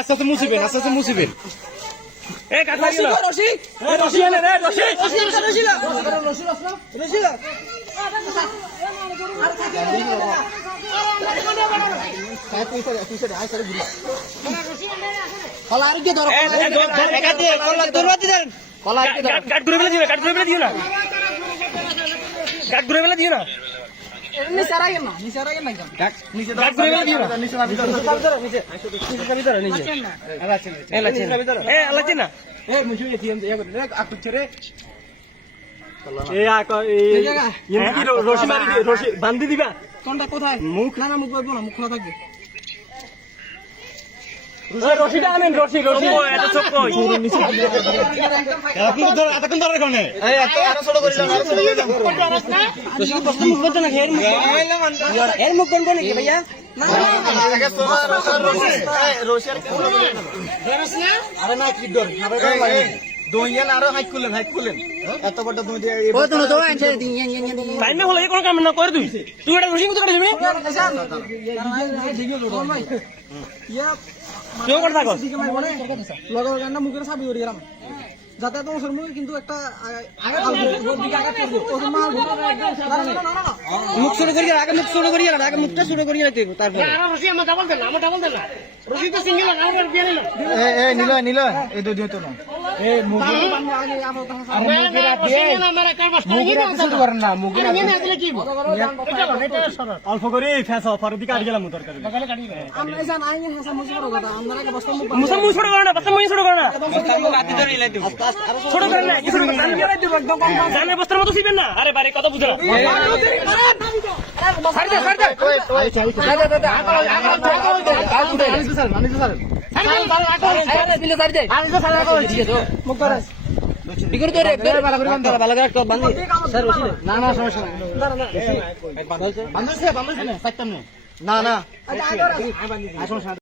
আস্তে মুসিবেন আস্তে মুসিবেন বান্ধি দিবা কোনটা কোথায় মুখ না মুখ বলবো না মুখ খোলা থাকবে রশিটা আনেন রশি রশি এত চোখ কই আপনি ধর এতক্ষণ ধরে কোনে এই এত আরো ছোট করিলাম আরো ছোট করিলাম রশি প্রশ্ন মুখ বলতে না এর মুখ কোন কোন কি ভাইয়া না আগে তোমার রশি আর কোন না আরে না কি দর আরে দইয়ান আরো হাইক করলেন এত বড় দই দিয়ে ও তো তো আনছে টাইমে হলো এই কোন কাম না করে তুই এটা রশি কত দিবি ইয়া কেউ করে থাকো লগর গান্ডা মুখের সাবি করে গেলাম যাতে তো ওর মুখে কিন্তু একটা আগে দিকে আগে করব ওর মাল মুখ শুরু করি আগে মুখ শুরু করি আগে মুখটা শুরু করি না তারপর আরে রশি আমরা ডাবল দেন রশি তো সিঙ্গেল না আমরা দিয়ে নিল নিল এই দুই দিন তো না এই মুখে আগে মুখের দিয়ে মুখের শুরু করেন না মুখের আসলে কি এটা সরল অল্প করে ফেস অফার দিকে আড়ি গেলাম তরকারি আমরা জান আইনে হেসা মুছ বড় কথা আমরা আগে বস্তা মুছ ছোট করে না বস্তা মুছ ছোট করে না রাতে ধরে ইলাই দেব ছোট করে না কিছু করে না ইলাই দেব একদম কম জানের বস্তার মতো ছিবেন না আরে বারে কত বুঝলা ছাড় দে না